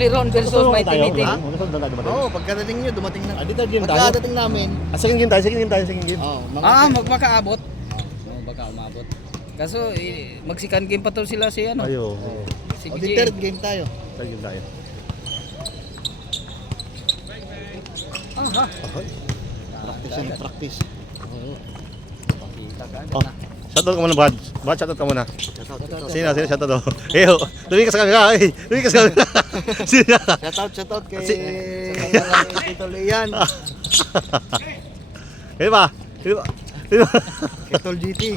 Puliron versus Mighty Meeting. Oo, pagkadating nyo, dumating na. Dito game tayo. Pagkadating namin. Second game tayo, second game. Oo, Magmakaabot. Baka umabot. Kaso mag-second game pa to sila si ano. Ayo. Si O di third game tayo. Third game tayo. Aha. Practice yan, practice. Kita ka Oh. na. Shoutout ka muna, Brad. Brad, shoutout ka muna. Shoutout. Sino shoutout? Eyo, lumikas ka nga. Lumikas ka. Sino? Shoutout kay Tito Leon. Ano ba? Kay Tol GT.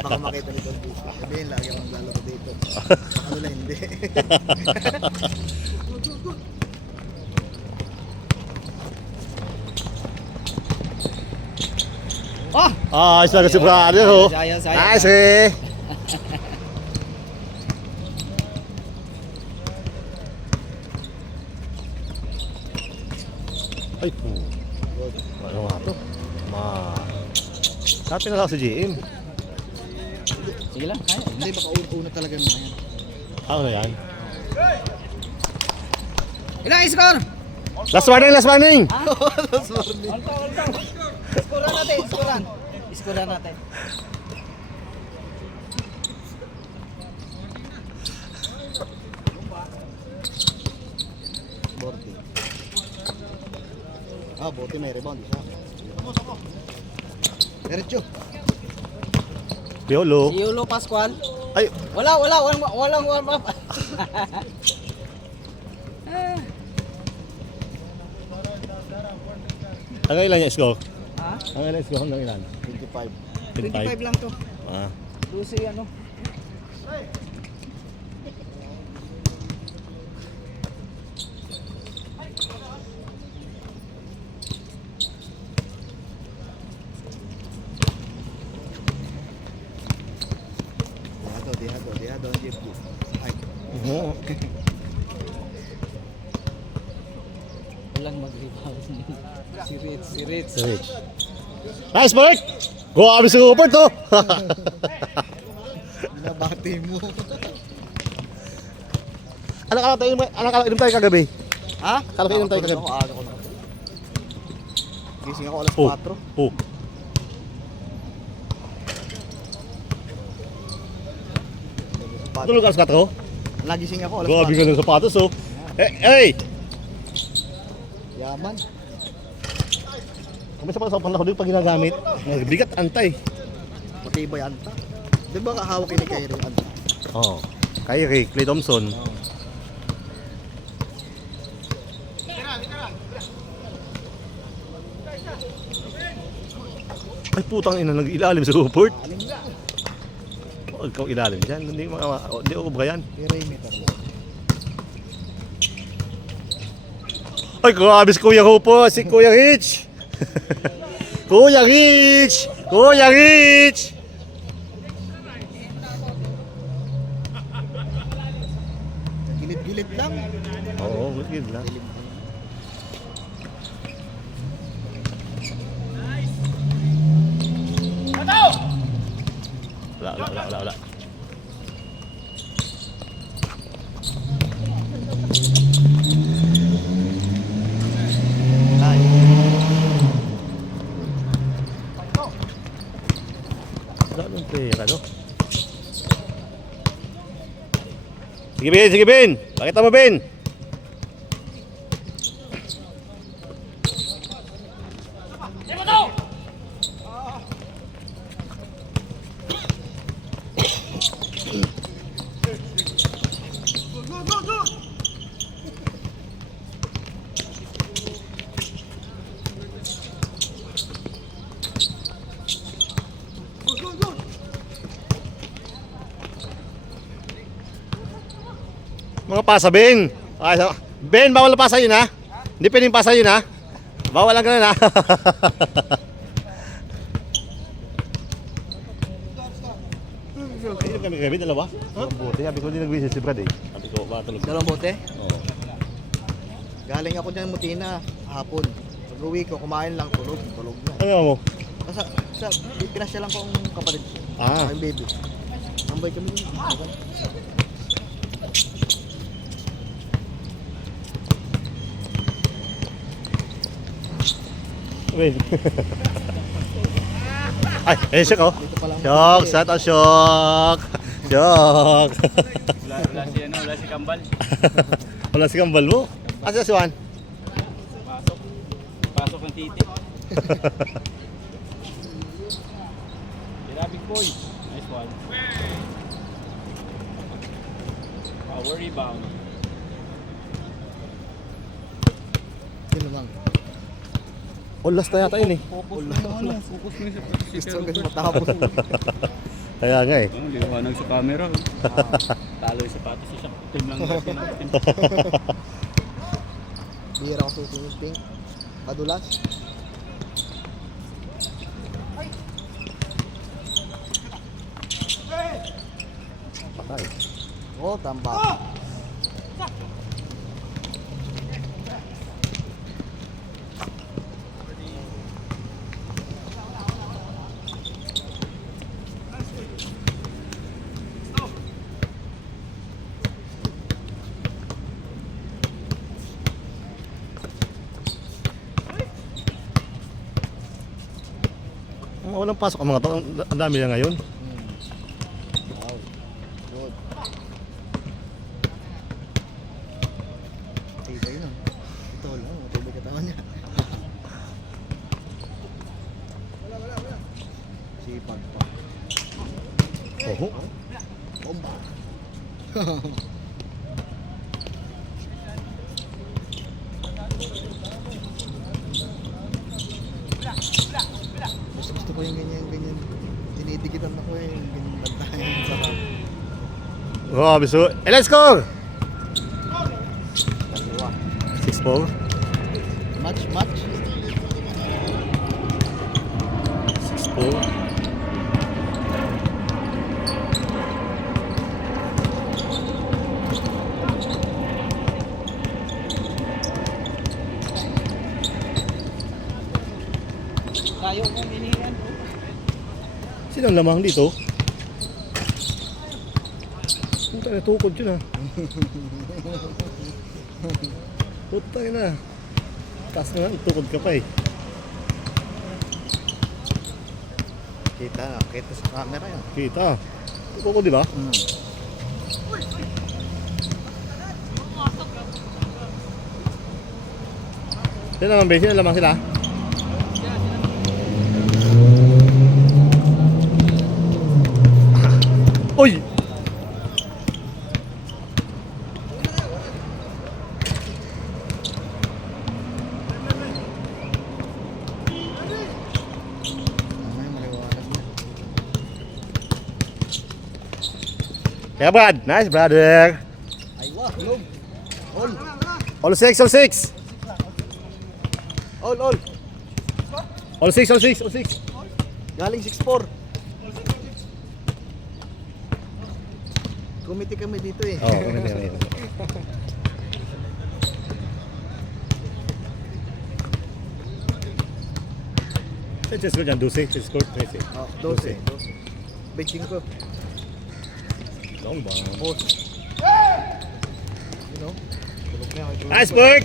Baka makita ni Tol GT. Sabihin, lagi akong lalaro dito. Ano na hindi. Ayos na kasi Brad. Nice eh. Ay po. Ano nga to? Sabi na lang si GM. Sige lang, kaya. Hindi, baka una talaga yung mga yan. Ano na yan? Ilang score? Last warning, last warning! Last warning. Iskoran natin, iskoran. Iskoran natin. Borte. Borte may rebound. Isa. Derecho. Piolo. Si Yulo Pascual. Ay, Walang warm up. hanggang ilan yung score? Ha? Hanggang ilan yung score? Hanggang ilan? 25. 25 lang to. Ah. Lucy ano? Dihado ang jeep. Ay. Walang mag-rebound. Si Ritz. Rich. Nice, Bert! Go, abis yung Rupert, oh! Binabati mo. Ano ka inom tayo kagabi? Ha? Kala ko inom tayo kagabi. Ako na. Gising ako alas 4. Oh. Tulog ka alas 4? Nagising ako alas Grabe 4. ka ng sapatos, oh. Hey! Yaman. Kung may sapatos ako panlako doon pag ginagamit, bigat antay. Matibay anta. Di ba kahawak ni Kyrie anta? Oo. Kyrie, Klay Thompson. Ay putang ina, nag-ilalim sa Rupert. Huwag kang ilalim dyan, hindi ako yan. Perimeter. Ay, grabe si Kuya Rupo, si Kuya Rich! Kuya Rich! Kuya Rich! Gilid-gilid lang. Oo, good lang. Wala. Ay. Wala nung pera, no? Sige Ben! Pakita mo, Ben! Mga pasa, Ben. Ben, bawal na pasa yun, ha? Hindi pwedeng pasa yun, ha? Bawal lang ganun, ha? Inom kami kami, dalawa? Buti, sabi ko, hindi nag-visit si Brad, eh. Sabi ko, baka tulog. Dalawang bote? Oo. Galing ako dyan Mutina hapon. Pag-uwi ko, kumain lang, tulog na. Ano mo? Pinasya lang ko ang kapatid ko. Ah. Ang baby. Tambay kami dun. Wait. Ay, ayun siya ko. Dito pa lang. Shock, shout out shock. Shock. Wala si ano, wala si Kambal. Wala si Kambal mo. Asa si Juan? Pasok. Pasok ng titi. Big boy. Nice one. Power rebound. Sino bang? Oh, last na yata yun eh. Focus mo sa Gusto agad matapos. Kaya nga eh. Hindi liwanag sa camera. Talo yung sapatos sa itim lang kasi natin. Bihira ko suot yung pink. Kadulas. Patay. Oh, tamba. Walang pasok ang mga to. Ang dami na ngayon. Wow. Good. Tibay na. Ito lang, matibay katawan niya. Sipag pa. Oho. Bomba. Gusto ko yung ganyan. Dinidikitan ako yung ganyan bantayan. Sarap. Grabe so. Let's score! Dalawa. 6-4. Match. 6-4. Tayo kung inihan. Sino ang lamang dito? Puta na tukod yun ah. Puta na. Taas na nga, tukod ka pa eh. Kita sa camera yan. Kita. Tukod di ba? Sino naman ba? Sino lamang sila? Uy! Mamaya maliwanag na. Kaya Brad, nice brother. Ay, wah, log. All. All 6, all 6. All. All 6, all 6, all 6. Galing 6-4. Committee kami dito eh. Oo, kami. Chess score dyan, 12. Chess score, 13. Oh, 12. Benching ko. Long ba? Post. You know? Tulog na ako. Nice work!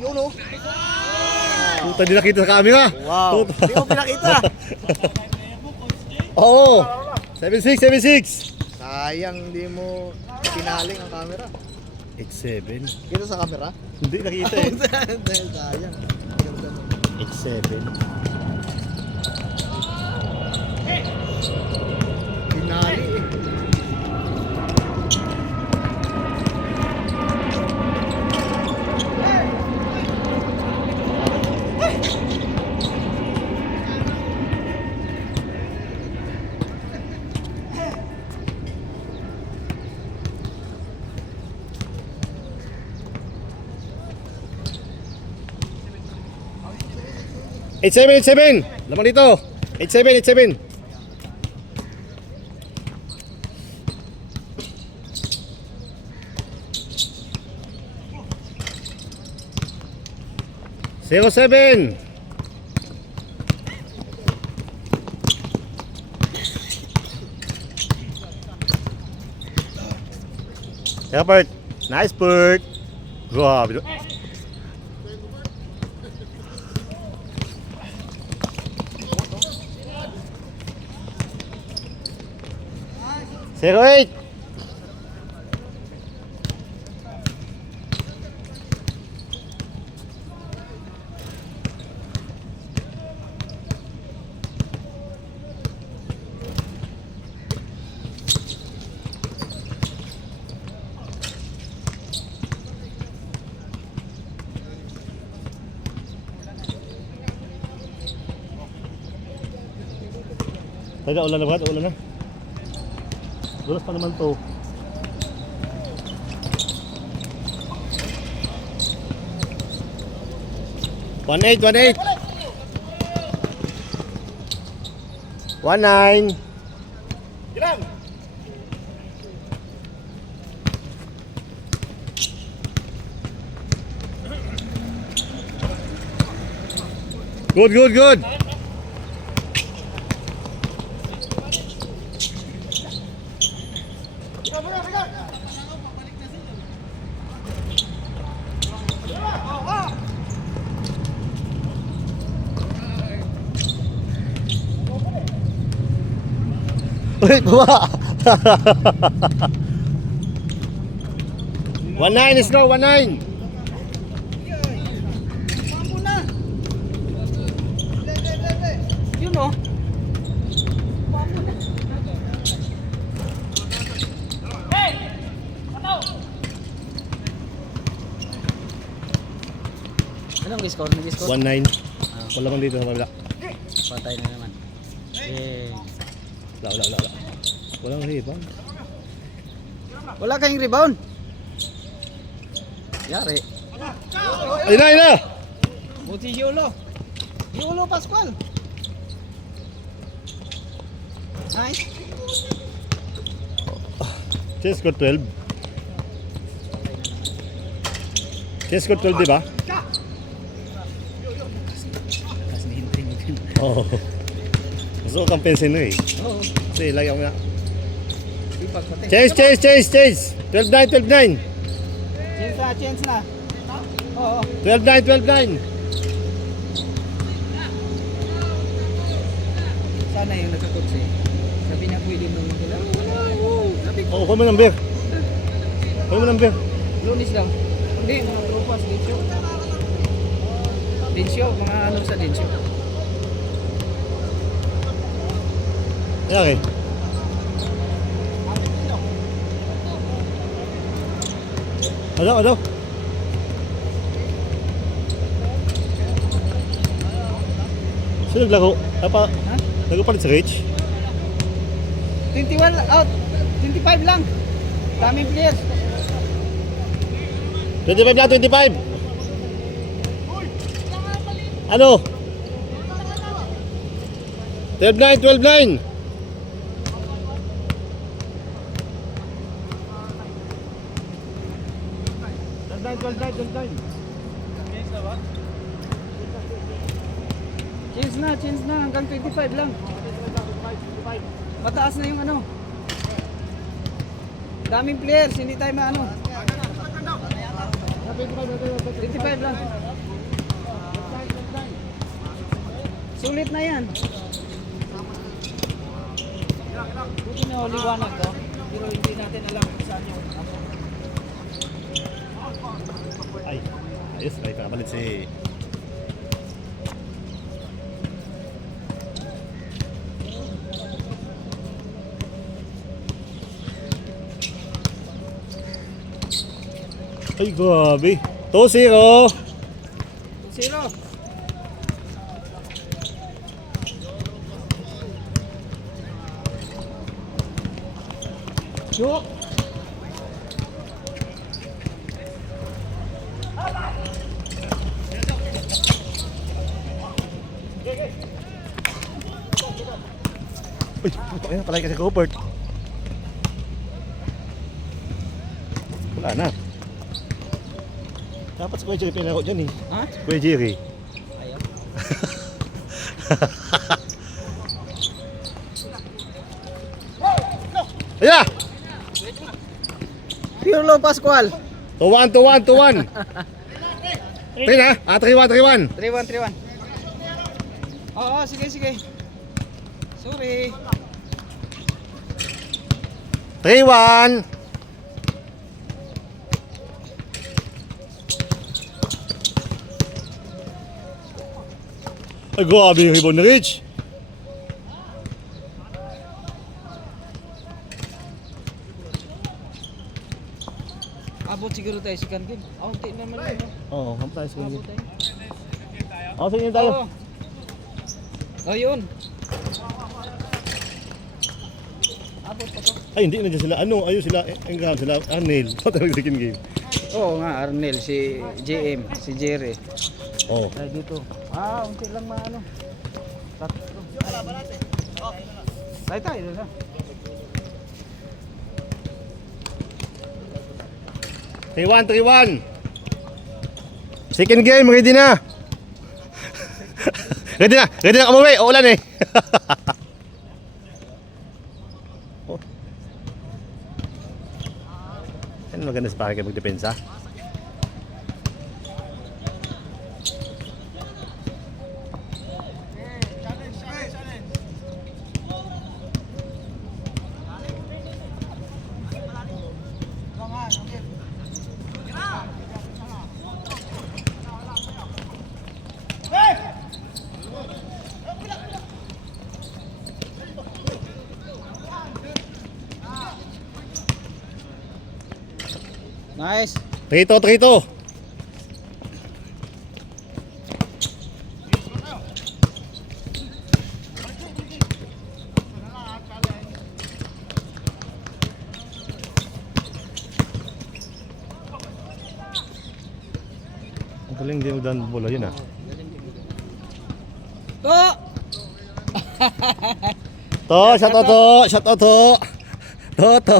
Yun oh. Puta, di nakita sa camera. Wow. Puta. Hindi ko pinakita. Oo! 7-6, 7-6. Sayang hindi mo pinaling ang camera. 8-7. Kita sa camera? Hindi nakita eh. Dahil sayang. Ganda mo. 8-7. Pinali eh. Eight seven. Lamang dito. 8-7. Zero 7. Yeah, Bert. Nice, Bert. Grabe. 08. Taga ulan na ba? Ulan na. Dulas pa naman to. One eight. 19. Good. Wait, baba. 19 is no, 19. Yun o. Anong score? Nag-score? 19. Wala man dito sa kabila. Patay na naman. Eh. Wala. Walang rebound. Wala kayong rebound. Yari. Ayun na. Buti Yolo. Yolo Pascual. Nice. Chess score 12. Chess score 12, di ba? Kasi hintay mo din. Oo. Gusto ko kang pensin na eh. Oo. Kasi lagi ako na. Ipag pati. Chase. 12-9. Chance na. Oo. 12-9. Sana yung nagkakotse. Sabi niya pwede mo wala. Sabi ko. Oo, kuha mo ng beer. Lunis lang. Hindi, mga tropas, Densyo. Densyo, mga ano sa Densyo. Okay. Ano? Sino naglaro? Ha? Nagpapalit sa Rich? 21 out. 25 lang. Daming players. 25 na, 25! Ano? 12-9. 12-9. Change na. Hanggang 25 lang. Mataas na yung ano. Daming players. Hindi tayo maano. 25 lang. Sulit na yan. Buti na liwanag to. Pero hindi natin alam kung saan yung ano. Ay, ayos. Ay, pakapalit si... Ay, grabe. 2-0. 0. Shoot. Uy, ayun, palagi kasi Cooper. Wala na. Dapat si Kuya Jerry pinako dyan eh. Ha? Kuya Jerry. Ayaw. Ayan! Pirlo Pascual. 2-1. 3 na? 3-1. 3-1. Oo, sige. Sorry. 3-1. Ay, grabe yung rebound ni Rich. Abot siguro tayo second game. Unti naman yun. Oo, kamp tayo sa Abot tayo. Oo, sige tayo. Oo. Oh, yun. Abot pa to. Ay, hindi na dyan sila. Ano, ayun sila. Enggram sila. Neil. Patawag second game. Oo nga, Arnel, si JM, si Jerry. Oo. Ay, dito. Unti lang maano. Tatlo. Tayo tayo na. Three-one, 3-1. Second game, ready na. Ready na umuwi. Uulan eh. Oh. Ano maganda sa pakikay magdepensa? Nice. 3-2. Ang galing din magdaan bola yun ah. To! Shot out to. To.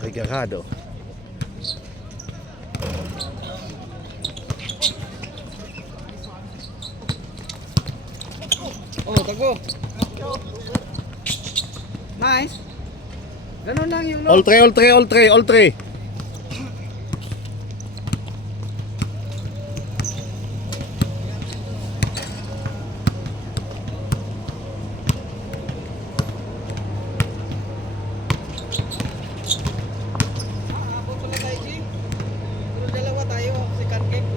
Ay, gagado. Oh, tago. Nice. Ganun lang yung All three. Abot pala tayo, Jim. Puro dalawa tayo, second game.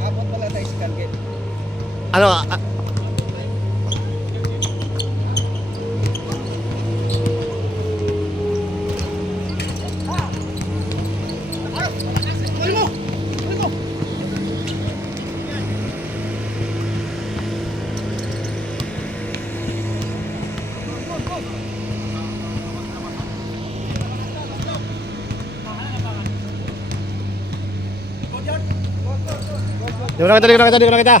Abot pala tayo second game. Ano? Di ko na kita.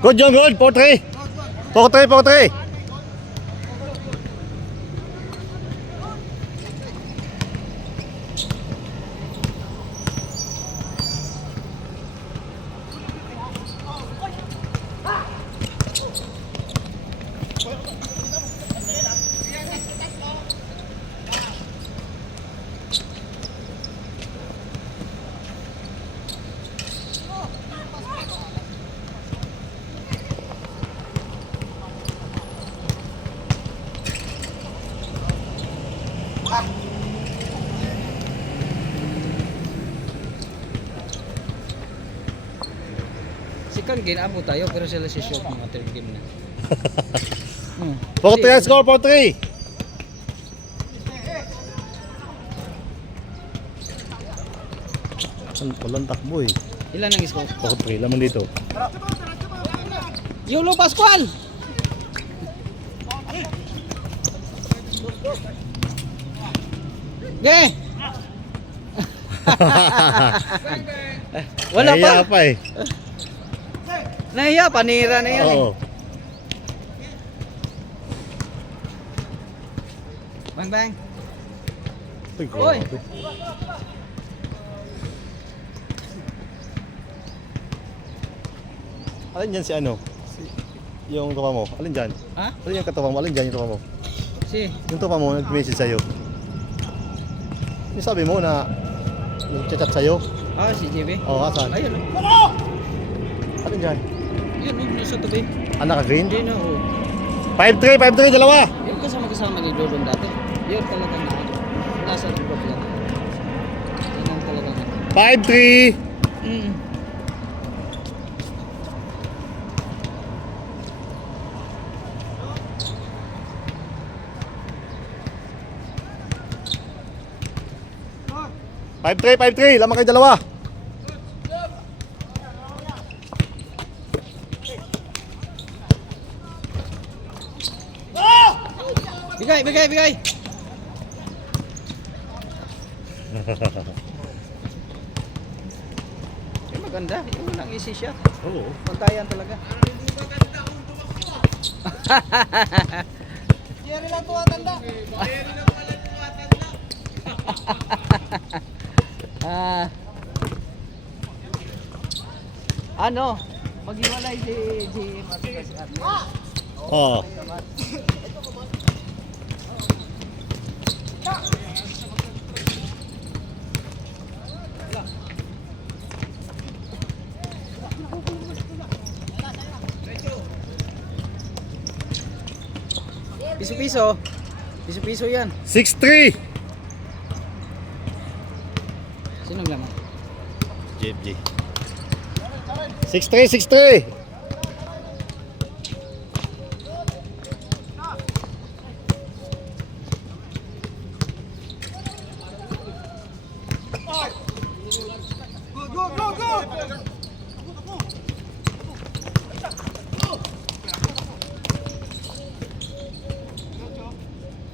Good, John, good. 4-3. 4-3. Second game, abot tayo, pero sila si short mga third game na. 4-3 ang score, 4-3. Walang takbo eh. Ilan ang score? 4-3, laman dito. Yolo Pascual! Ge! Wala pa. Nahiya pa eh. Nahiya, panira na yan Oo. eh. Bang bang. Uy, Uy. grabe. Alin dyan si ano? Yung tupa mo. Alin dyan? Ha? Alin yung katupa mo? Alin dyan yung tupa mo? Si. Yung tupa mo nag-message sa'yo. Yung sabi mo na nag-chat sa'yo. Ah, si JB. Oo, asan? Ayun. Oh. Alin dyan? Yun, oh, nasa tabi. Ah, naka-green? Hindi na, oh. 5-3, dalawa! Yung kasama ni Dodon dati. Yun talaga na. Nasa ng problem. Yun ang talaga na. 5-3! Mm. Five three, lamang kayo dalawa. Bigay, bigay, bigay. Maganda. Yung lang easy shot. Oo. Pantayan talaga. Jerry lang tuwatanda. Jerry lang pala tuwatanda. Ano? Maghiwalay si Marcos at Oo. piso-piso. Piso-piso yan. 6-3! Sinong laman? JFG. 6-3!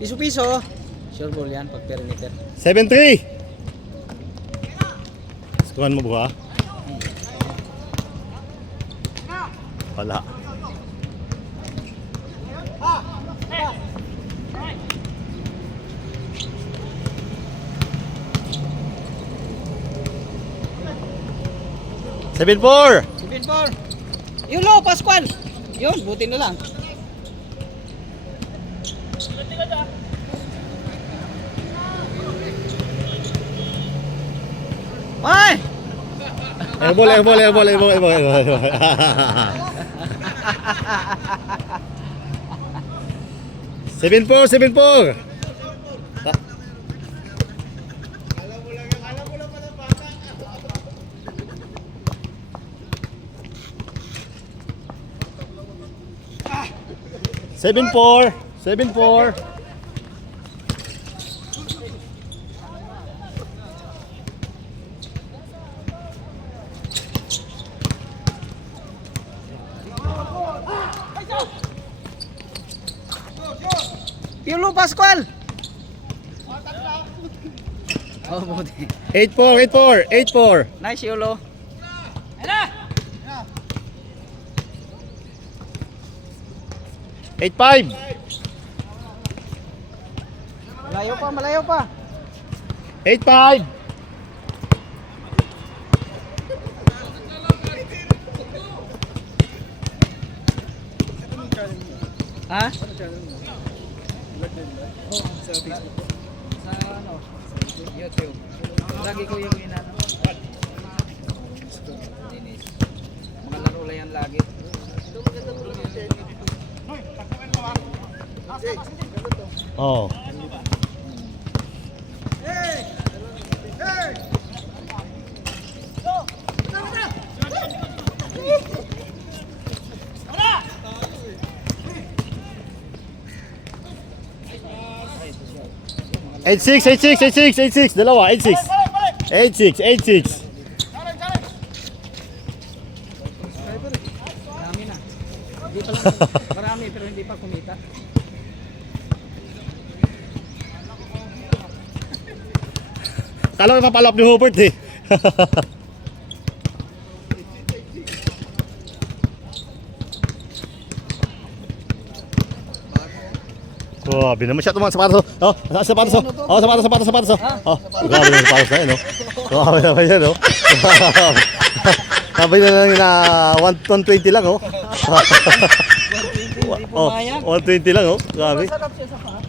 Piso-piso. Sure ball yan pag perimeter. 7-3! Skuhan mo buka? Wala. Seven four. 7-4. Yun lo, Pascual. Yun, buti na lang. Ay! Airball. 7-4. Seven four. Yun lo, Pascual. Oh, buti. 8-4. Nice, Yolo. 8-5. Malayo pa. 8-5. Ha? Sa ano? YouTube. Lagi ko yung inano. Dinis. Mga laro lang yan lagi. Oh. Eight six, dalawa, 8-6. 8-6. Marami na. Hindi pa lang. Marami pero hindi pa kumita. Kala ko ipapalap ni Hubert eh. Grabe naman siya mga sapatos. Oh, sapatos. Oh, sapatos. Oh, grabe naman sapatos na yun, no? Grabe naman yan, no? Sabi na lang na 120 lang, oh. Hindi Oh, pumayag. 120 lang, oh. Grabe. Masarap siya sa paa.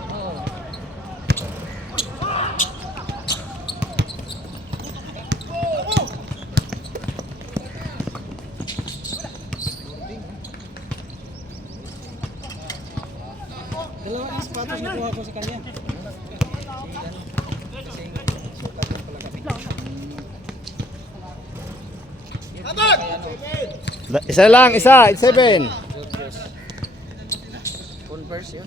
Oo. Dalawa ang sapatos na kuha ko sa kanya. Kasi sukat lang pala kami. Isa lang, isa. It's 7. Converse yun.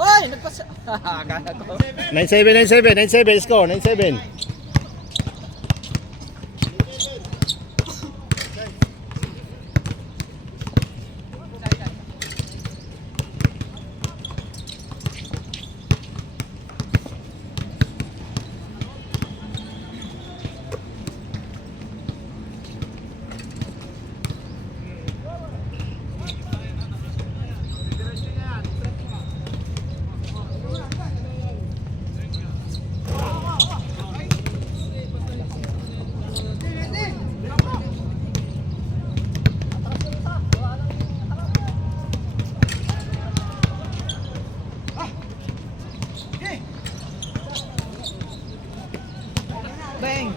Hoy! Nagpasa... Akala ko. 9-7, score, 9-7. Bang!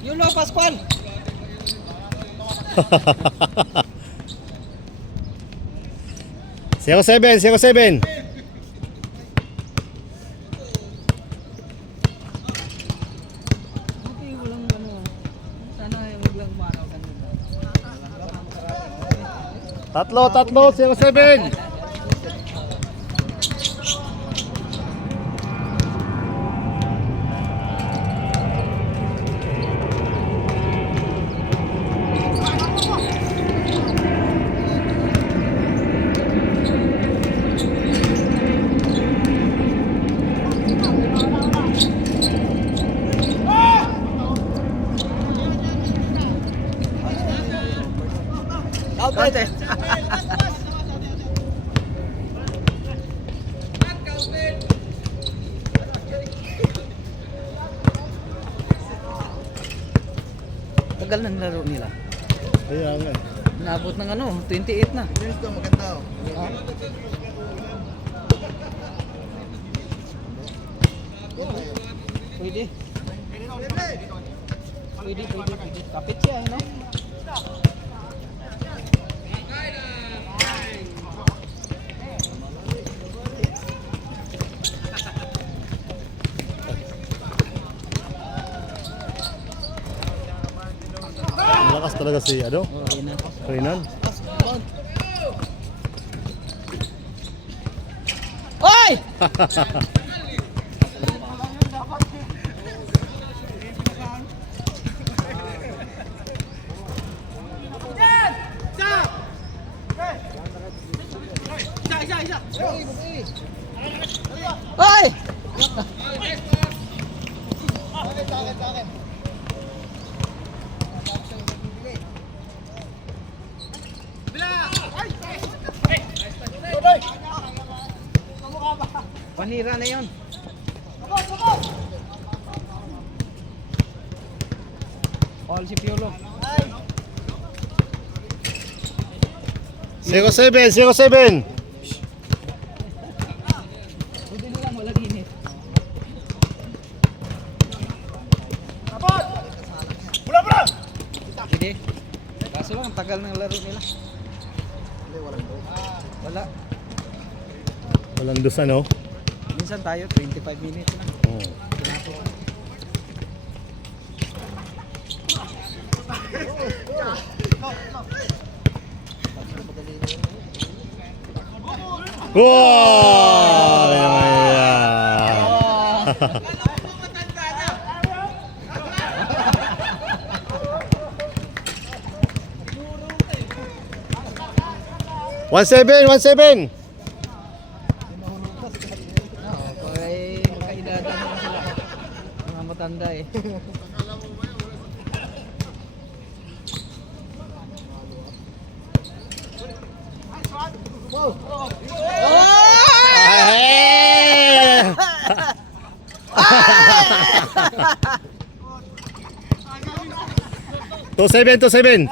Yulo, Pascual! Zero seven. Okay, walang ano. Sana wag lang maraw ganun. Tatlo, 0-7. Contest. Tagal ng laro nila. Kaya nga. Naabot ng ano, 28 na. Yun ito, maganda oh. Pwede. Pwede. Kapit siya, no? Malakas talaga si, ano? Okay na. Renan. Oy! Oy! Panira na yun. All si Piolo. 0-7. Buti na lang, walang init. Hindi. Kaso lang, ang tagal ng laro nila. Wala. Walang dos, ano? Minsan tayo, 25 minutes na. Oh. Wow! One seven. Okay, magkaedad na sila. Mga matanda eh. ¡2-7, 2-7!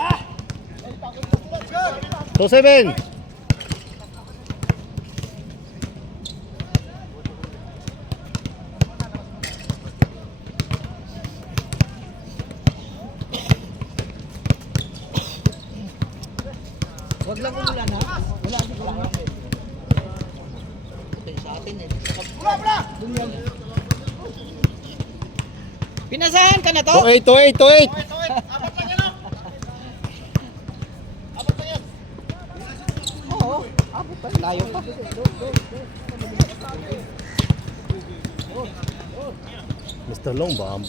¡2-7! Wag lang umulan ha. Wala din lang. Sa atin eh. Pinasahan ka na to? 2-8, 2-8, 2-8! Oo. Abot pa. Layo pa. Mr. Long Bomb.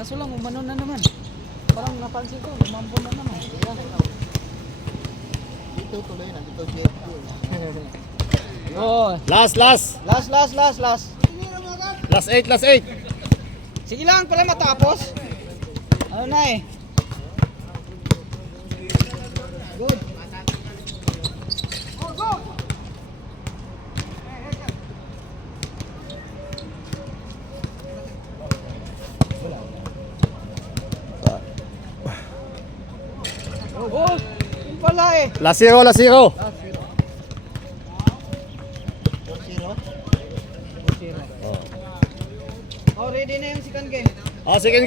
Kaso lang, umano na naman. Parang napansin ko, lumambo na naman. Dito tuloy na, dito jet ko. Oo. Last, last! Last. Last 8, last 8! Sige lang pala matapos. Ano na eh. Good. Oh, yun pala eh. Last 0, last 0! 4-0. Oh, ready na yung second game. Second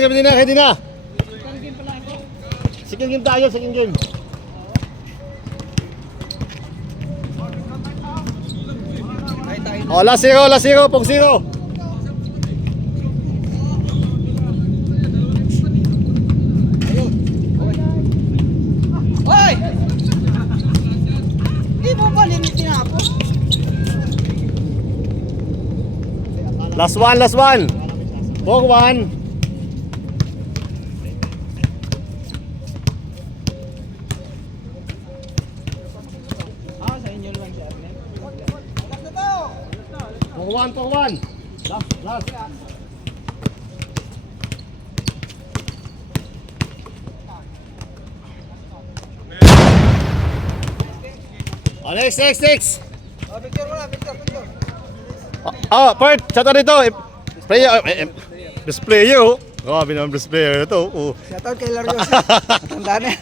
game din na, ready na! Second game pala ito. Second game tayo, second game. Ay, tayo na. Last 0, pong 0. Hoy! Di mo ba tinapos? Last 1. 4-1. Sa inyo lang si Arnel. 4-1. Last. Next. Oh, picture mo na, picture. Part, chat dito. Player, best player, oh. Grabe naman best player ito. Oh. Shoutout kay Lariosa. Matanda na.